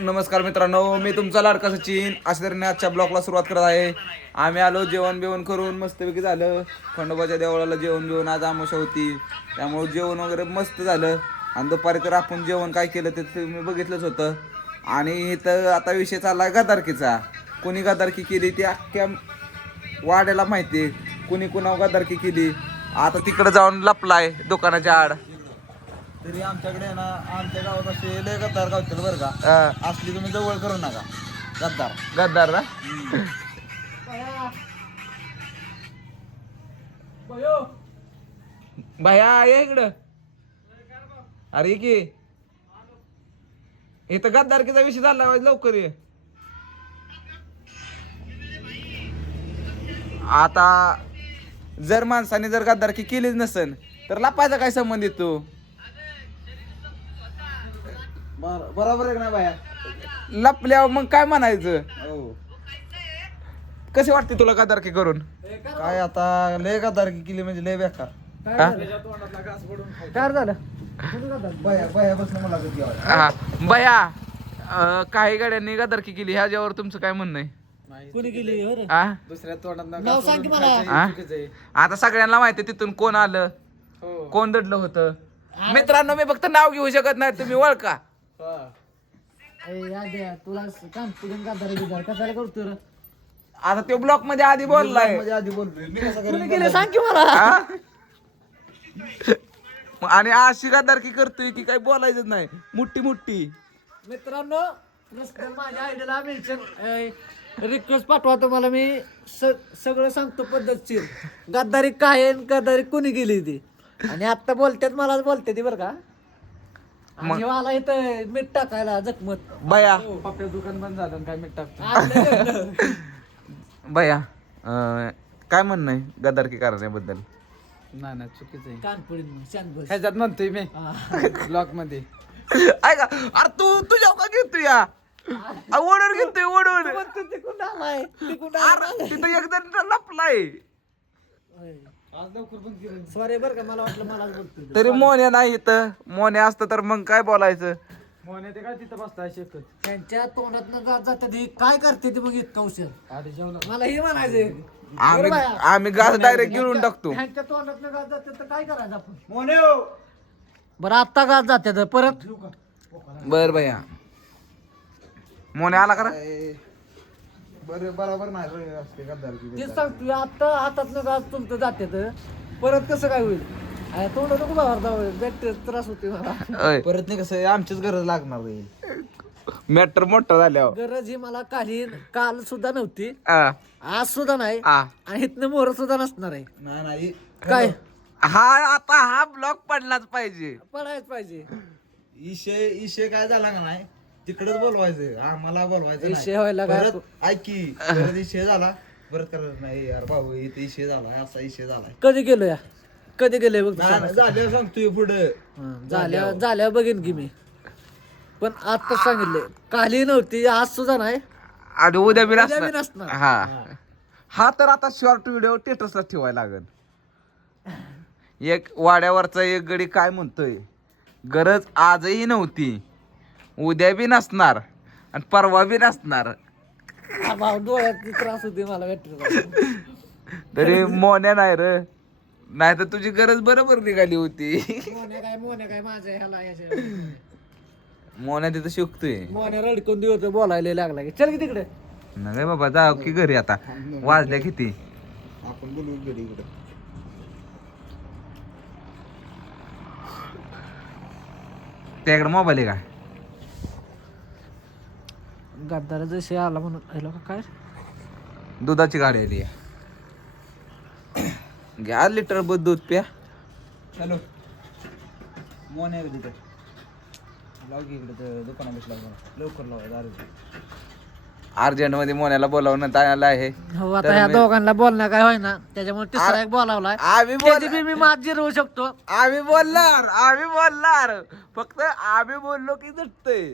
नमस्कार मित्रांनो, मी तुमचा लाडका सचिन. अशा तऱ्हेने आजच्या ब्लॉगला सुरुवात करत आहे. आम्ही आलो जेवण बिवण करून, मस्तपैकी झालं. खंडोबाच्या देवळाला जेवण बिवून, आज आमोशा होती त्यामुळे जेवण वगैरे मस्त झालं. आणि दुपारी तर आपण जेवण काय केलं ते तुम्ही बघितलंच होतं. आणि इथं आता विषय चालला गदारकीचा. कोणी गदारकी केली ती अख्ख्या वाड्याला माहिती आहे. कुणी कुणावर गदारकी केली. आता तिकडे जाऊन लपलाय दुकानाच्या आड. तरी आमच्याकडे आहे ना, आमच्या गावात असे लय गद्दार गावतील बरं का. असली तुम्ही जवळ करू नका गद्दार. गद्दार ना. भया ये इकडं. अरे की इथं गद्दारकीचा विषय झाला, लवकर ये. आता जर माणसाने जर गद्दारकी केलीच नसेल तर लपायचा काय संबंध येतो. बरोबर आहे ना बाया. लपल्यावर मग काय म्हणायचं. हो, कसे वाटते तुला गद्दारकी करून. काय आता लय गद्दारकी केली म्हणजे लय बेकार. काय झालं बाया बाया बसणं मला कधी आवडलं. हा बया, काही गाड्यांनी गद्दारकी केली ह्याच्यावर तुमचं काय म्हणणं आहे. कोणी गेली हो रे? आ? दुसऱ्या तोंडात नाव सांग की मला. आ? आता सगळ्यांना माहिती आहे तिथून कोण आलं, कोण दडलं होतं. मित्रांनो, मी फक्त नाव घेऊ शकत नाही, तुम्ही ओळखा. तुला काम पुढून गद्दारी बिद्दार कशाला करतो रे? आता तो ब्लॉक मध्ये आधी बोललाय. म्हणजे आधी बोलतोय मी कसं कोणी करेन. गेले सांग की मला. आ? आणि अशी गद्दारकी करतोय की काही बोलायचंच नाही. मुठ्ठी मुठ्ठी. मित्रांनो, प्रश्न माझ्या आयडियाला मेन्शन रिक्वेस्ट पाठवा तुम्हाला. मी सगळं सांगतो पद्धतशीर. गद्दारी काय आहे आणि गद्दारी कोणी गेली ती. आणि आता बोलतात मलाच बोलते ती बरं का. आणि मला इथं मीठ टाकायला जखमत. बया पप्प्या दुकान बंद झालं काय मीठ टाकतो. बया, काय म्हणणं आहे गद्दारकी करण्याबद्दल. नाही चुकीचं आहे. कान पडीन शांत बस. ह्याच्यात म्हणतोय मी ब्लॉक मध्ये. ऐका, अरे तुझ्या का घेतोय या ओढून घेतोय ओढून. तिकडून आलाय तिकडून अरे तिथं एकदा लपलाय. आज लवकर बंद केलं. सॉरी बरं का, मला वाटलं मलाच बोलतोय. तरी मोन्या नाही इथं. मोन्या असतं तर मग काय बोलायचं. मोने ते काय तिथं बसताय शेकत. त्यांच्या तोंडातनं गात जातात ही काय करते ती बघ इतका उशीर. आधी जेवण मला हे म्हणायचंय. आम्ही घास डायरेक्ट गिळून टाकतो. ह्यांच्या तोंडातनं गात जाते तर काय करायचं आपण. मोने बरं आता गात जाते परत. बर भैया, मोन्या आला करा. बरं बरोबर नाही रे असते गद्दारकी. तेच सांगतोय, आता हातातनं गात तुमचं जाते परत कसं काय होईल. तोंड नको बाहेर जाऊ, त्रास होते मला. अय, परत नाही कसं आमचीच गरज लागणार आहे. मॅटर मोठा झाल्यावर. गरज ही मला काल सुद्धा नव्हती, आ, आज सुद्धा नाही, आ. आणि इथनं मोहर सुद्धा नसणार आहे. नाही काय हा ब्लॉक पडलाच पाहिजे. पडायच पाहिजे. इशे काय झाला का नाही तिकडेच बोलवायचं, आम्हाला बोलवायचं नाही. इशे व्हायला काय परत ऐक की परत इशे झाला परत करत नाही यार भाऊ इथे इशे झाला असा इशे झालाय. कधी गेलो कधी गेलोय बघ. झाल्यावर सांगतोय पुढे. झाल्या बघेन की मी. पण आता सांगितले काली नव्हती, आज सुद्धा नाही, आणि उद्या बी उद्या बी नसणार. नसणार. हा तर आता शॉर्ट व्हिडिओ स्टेटसला ठेवायला लागल. एक वाड्यावरचा एक गडी काय म्हणतोय, गरज आजही नव्हती, उद्या बी नसणार आणि परवा बी नसणार. भाऊ डोळ्यात त्रास होते मला बॅटरी. तरी मोन्या नाही र, नाही तर तुझी गरज बरोबर निघाली होती. मोन्या काय माझ्या ह्याला मोन्या तिथं शिकतोय. मोन्या रडकून दिवस बोलायला लागला की चल की तिकडे. नाही बाबा, जाऊ की घरी. आता वाजल्या किती. आपण बोलू गडी इकडे. त्याकडे मोबाईल आहे का. गद्दार जसे आला म्हणून आलो का काय. दुधाची गाडी आली. घ्या लिटर दूध प्या. हॅलो मोन आहे तिथे लाव की इकडे दुकाना बसला लवकर लावा दारू. अर्जंट मध्ये मोन्याला बोलावण्यात आलं आहे. हो, आता ह्या दोघांना बोलणं काय होईना, त्याच्यामुळे तिसरा एक बोलावलाय. आम्ही त्याची बी मी माझी राहू शकतो. आम्ही बोलणार फक्त आम्ही बोललो की जटतंय.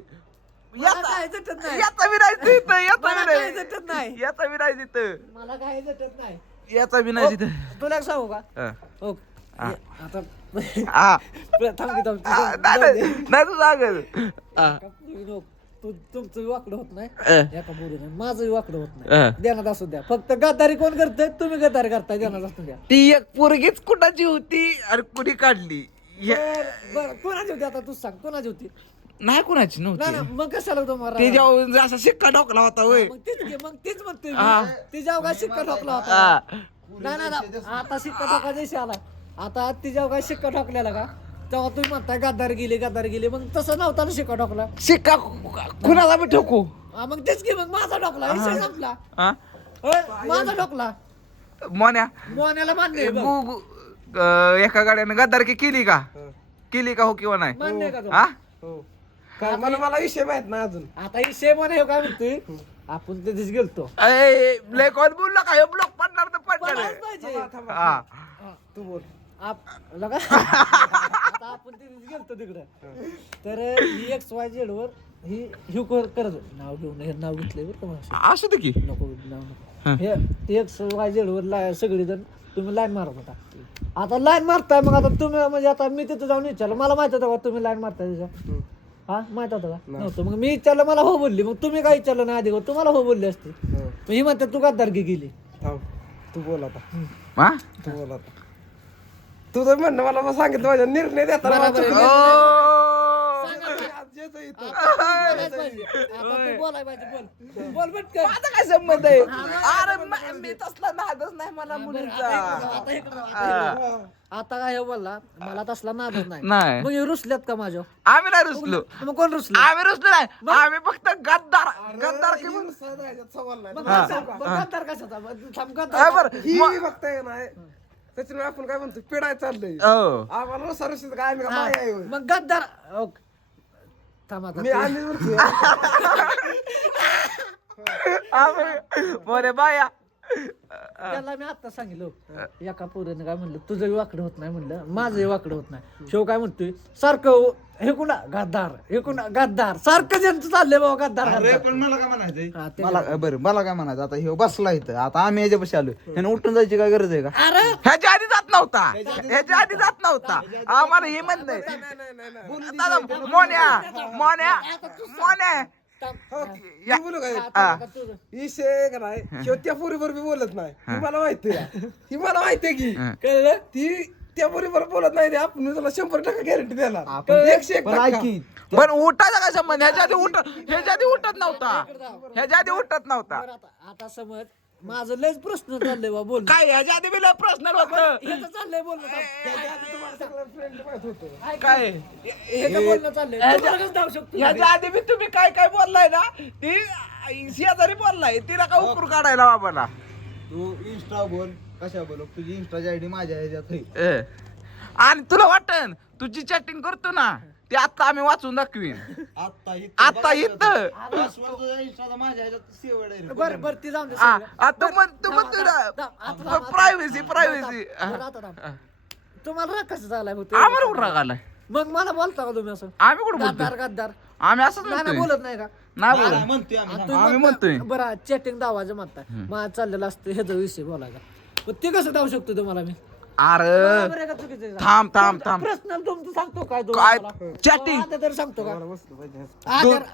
मला काय झटत नाही. याचा बी नाही तिथं, मला काय झटत नाही. याचा बी नाही तिथं, मला काय झटत नाही. याचा बी नाही तिथं. तुला एक सांगू का. हं. हो आता हा. थांब की थांब. नाही तू सांगल. नको. तुमचं वाकडं होत नाही अं. एका पोरीने माझंही वाकडं होत अं. नाही ध्यानात असू द्या फक्त गद्दारी कोण करतंय तुम्ही गद्दारी करताय ध्यानात असू द्या ती एक पोरगीच कुणाची होती आणि कुणी काढली बरं कोणाची होती आता तू सांग कोणाची होती नाही कुणाची नाही नव्हती ना मग कशाला तुम्हाला त्याच्यावर असा शिक्का ठोकला होता होय मग तीच म्हणतोय हा. तिच्या काय शिक्का ठोकला होता हा. नाही आता शिक्का ठोका दिवशी आला आता तिच्या काय शिक्का ठोकलेला का तेव्हा तुम्ही म्हणताय गद्दार गेली मग तसं नव्हता ना शिक्का ठोकला शिक्का कुणाला बी ठोकू हा, मग तेच की मग माझा ठोकला विषय संपला हा? होय, माझा ठोकला मोन्या मोन्याला मान्य आहे बघ. एका गाड्यानं गद्दारकी केली का हो किंवा नाही मान्य आहे का हा तो? काय मला विषय माहित नाही अजून आता ही सेम हे काय म्हणतोय आपण तिथेच गेलतो ए, लय कॉल बोलला का हे ब्लॉक पडणार तर पडणार पडायला आहे. पाहिजे हा. तू बोल लगा आता आपण तिथेच गेलतो तिकडं तर ही XYZ वर ही करत नाव घेऊन हे नाव घेतलंय बरं का माणसं. असू दे की नको नाव नको हे XYZ वर सगळेजण तुम्ही लाईन मारत होता आता लाईन मारताय मग आता तुम्ही म्हणजे आता मी तिथं जाऊन विचारलं मला माहित होतं का तुम्ही लाईन मारताय तिथं हा माहित होतं का नव्हतं मग मी विचारलं मला हो बोलली मग तुम्ही काय विचारलं नाही आधी का? तुम्हाला हो बोलली असते मग ही म्हणते तू गद्दारकी गेली थांब तू बोल आता हा? तू बोल आता तुझं म्हणणं मला सांगितलं माझ्या निर्णय देताना मला बरोबर आहे. ओ. आज येतं इथं. बोलायला पाहिजे. आता तू बोलायला पाहिजे बोल पटकन. माझा काय संबंध आहे अरे मी तसला नादच नाही मला मुलींचा आता इकडं, आता इकडं. आता काय हे बोलला मला तसला नादच नाही नाही मग हे रुसल्यात का माझ्या आम्ही नाही रुसलो मग कोण रुसलं आम्ही रुसलो नाही आम्ही फक्त गद्दार की ही साधा ह्याच्यात सवाल नाही. मग गद्दार कशाचा मग थांब हा, गद्दार बरं. ही मग- बी बघताय नाही त्याच्यामुळे आपण काय म्हणतो पिडाय चाललंय हो. आम्हाला सरशीत काय आम्ही हा, काय आहे होय. मग गद्दार ओके. थांब आता मी आम्ही म्हणतोय. मोरे बाया त्याला मी आता सांगितलं एका पोरीने काय म्हणलं तुझंही वाकडं होत नाही म्हणलं माझंही वाकडं होत नाही शेव काय म्हणतोय सारखं हे कुणा गद्दार सारखं ज्यांचं चाललंय बाबा गद्दार पण मला काय म्हणायचंय हा, ते- मला काय म्हणायचं आता हे बसला इथं आता आम्ही ह्याच्यापाशी आलो ह्यानं उठून जायची काय गरज आहे का अरे ह्याच्या आधी जात नव्हता आम्हाला हे म्हणत नाही दादा मोन्या मी बोलू काय आता तुझं. विषय का नाही किंवा त्या पोरीवर बी बोलत नाही ही मला माहितीये ही मला माहितीये की कळलं ती त्या पोरीवर बोलत नाही ते आपण तुला 100% गॅरंटी देणार आपण 101 पण टक्का. ऐक की पण उठायचा काय संबंध ह्याच्या आधी उठत नव्हता बरं आता समज माझं लयच प्रश्न चाललंय बा बोल काय ह्याच्या आधी बी लय प्रश्न होतं ह्याचं चाललंय बोलणं त्याच्या आधी तुम्हाला सगळं friend माहित होतं. काय ह्याचं बोलणं चाललंय तुम्हाला कसं धावू शकतो ह्याच्या आधी बी तुम्ही काय बोललाय ना ती शेजारी बोललाय तिला काय उकरू काढायला बाबाला तू इंस्टा बोल कशा बोल तुझी इंस्टाची आयडी माझ्या ह्याच्यात आहे. आणि तुला वाटन तुझी चॅटिंग करतो ना ते आता आम्ही वाचून दाखवीन आता इथं इंस्टाचा माझ्या ह्याच्यात सेव्ह आहे. बरं ती जाऊन दे आ, सगळं. आ, तू प्रायव्हसी बरं, आता थांब. तुम्हाला राग कसं झालाय होते आम्हाला कुठं राग आलाय मग मला बोलता का तुम्ही असं आम्ही कुठं बोलतोय गद्दार आम्ही असंच नाही ना म्हणतोय बोलत नाही का नाही नाही, बोलत म्हणतोय आम्ही आणि आम्ही तुम्ही म्हणतोय. बरं चॅटिंग दावाचं म्हणताय मला चाललेलं असतं ह्याचा विषय बोलायचा पण ते कसं धावू शकतो तुम्हाला मी अरे बरोबर आहे का चुकीचं आहे का? थांब पर्सनल तुमचं सांगतो काय काय तुम्हाला? चॅटिंग आता तर सांगतो का मला बसलं पाहिजे. आता